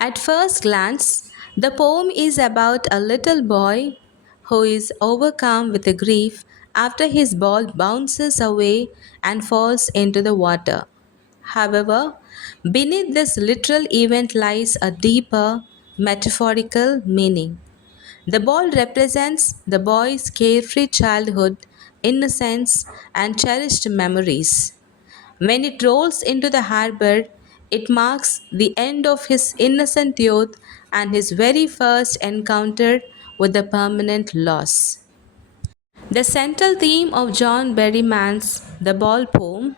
At first glance, the poem is about a little boy who is overcome with grief after his ball bounces away and falls into the water. However, beneath this literal event lies a deeper, metaphorical meaning. The ball represents the boy's carefree childhood, innocence, and cherished memories. When it rolls into the harbor, it marks the end of his innocent youth and his very first encounter with the permanent loss. The central theme of John Berryman's The Ball poem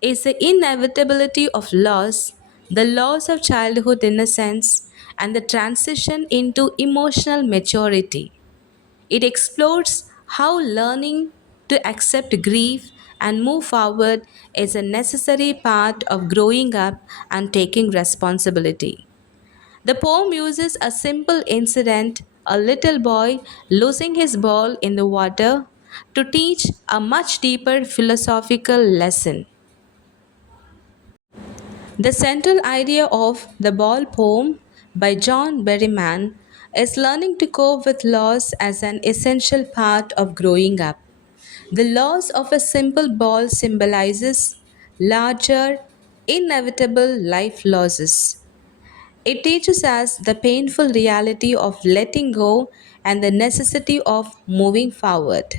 is the inevitability of loss, the loss of childhood innocence, and the transition into emotional maturity. It explores how learning to accept grief and move forward is a necessary part of growing up and taking responsibility. The poem uses a simple incident, a little boy losing his ball in the water, to teach a much deeper philosophical lesson. The central idea of the Ball poem by John Berryman is learning to cope with loss as an essential part of growing up. The loss of a simple ball symbolizes larger, inevitable life losses. It teaches us the painful reality of letting go and the necessity of moving forward.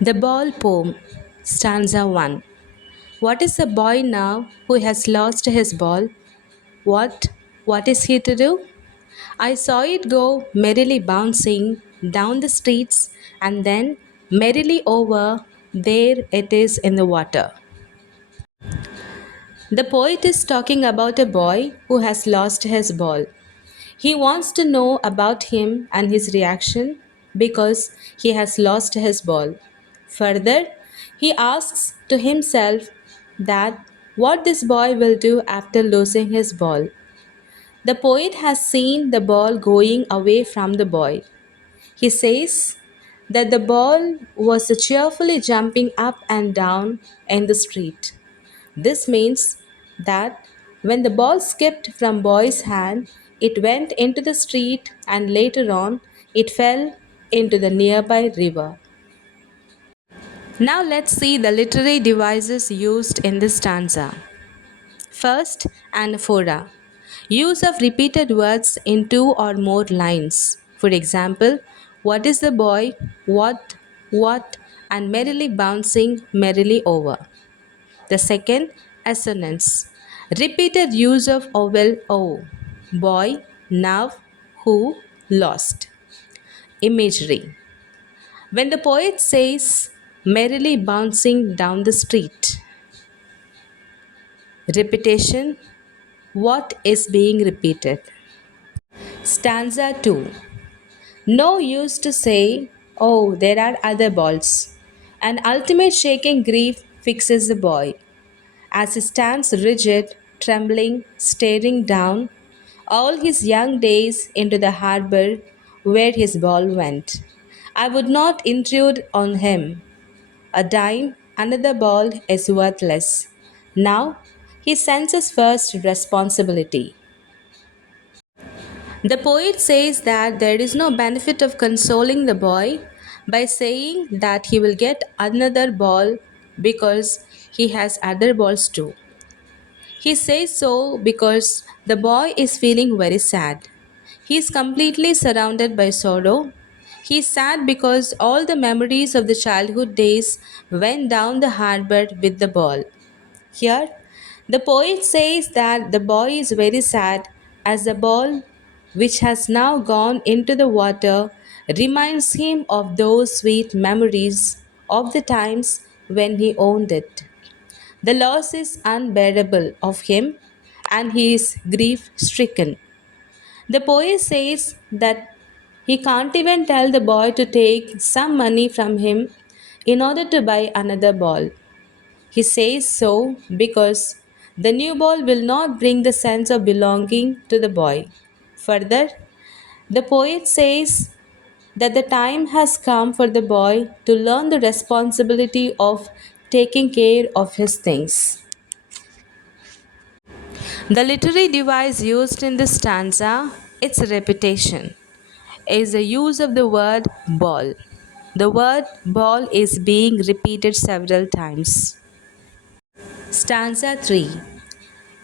The Ball poem, stanza 1. What is the boy now who has lost his ball? What? What is he to do? I saw it go merrily bouncing down the streets and then merrily over. There it is in the water. The poet is talking about a boy who has lost his ball. He wants to know about him and his reaction because he has lost his ball. Further, he asks to himself that what this boy will do after losing his ball. The poet has seen the ball going away from the boy. He says that the ball was cheerfully jumping up and down in the street. This means that when the ball skipped from boy's hand, it went into the street and later on it fell into the nearby river. Now let's see the literary devices used in this stanza. First, anaphora. Use of repeated words in two or more lines. For example, what is the boy, what, and merrily bouncing merrily over. The second, assonance. Repeated use of vowel O. Boy, now, who, lost. Imagery. When the poet says, merrily bouncing down the street. Repetition. What is being repeated? Stanza 2. No use to say, oh, there are other balls. An ultimate shaking grief fixes the boy. As he stands rigid, trembling, staring down, all his young days into the harbor where his ball went. I would not intrude on him. A dime, another ball is worthless. Now he senses first responsibility. The poet says that there is no benefit of consoling the boy by saying that he will get another ball because he has other balls too. He says so because the boy is feeling very sad. He is completely surrounded by sorrow. He is sad because all the memories of the childhood days went down the harbor with the ball. Here, the poet says that the boy is very sad as the ball, which has now gone into the water, reminds him of those sweet memories of the times when he owned it. The loss is unbearable of him and he is grief stricken. The poet says that he can't even tell the boy to take some money from him in order to buy another ball. He says so because the new ball will not bring the sense of belonging to the boy. Further, the poet says that the time has come for the boy to learn the responsibility of taking care of his things. The literary device used in this stanza, its repetition, is the use of the word ball. The word ball is being repeated several times. Stanza 3.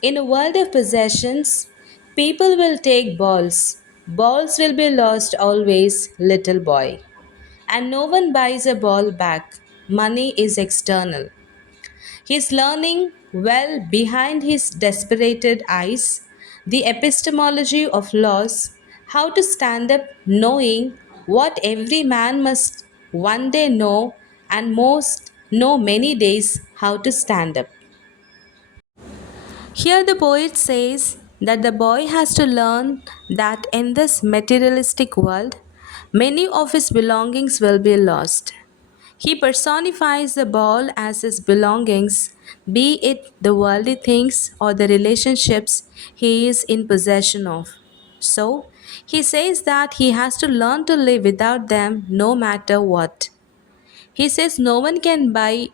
In a world of possessions, people will take balls. Balls will be lost always, little boy. And no one buys a ball back. Money is external. He's learning well behind his desperated eyes the epistemology of laws, how to stand up knowing what every man must one day know and most know many days how to stand up. Here, the poet says that the boy has to learn that in this materialistic world, many of his belongings will be lost. He personifies the ball as his belongings, be it the worldly things or the relationships he is in possession of. So, he says that he has to learn to live without them no matter what. He says no one can buy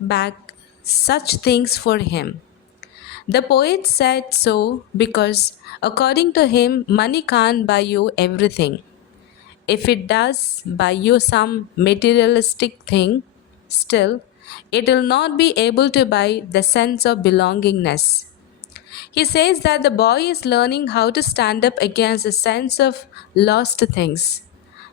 back such things for him. The poet said so because, according to him, money can't buy you everything. If it does buy you some materialistic thing, still, it will not be able to buy the sense of belongingness. He says that the boy is learning how to stand up against the sense of lost things.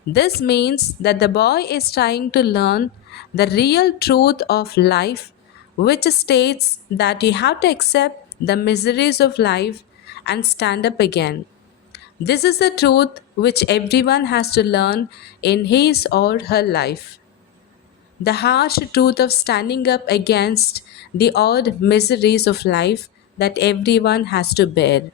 This means that the boy is trying to learn the real truth of life, which states that you have to accept the miseries of life and stand up again. This is the truth which everyone has to learn in his or her life. The harsh truth of standing up against the odd miseries of life that everyone has to bear.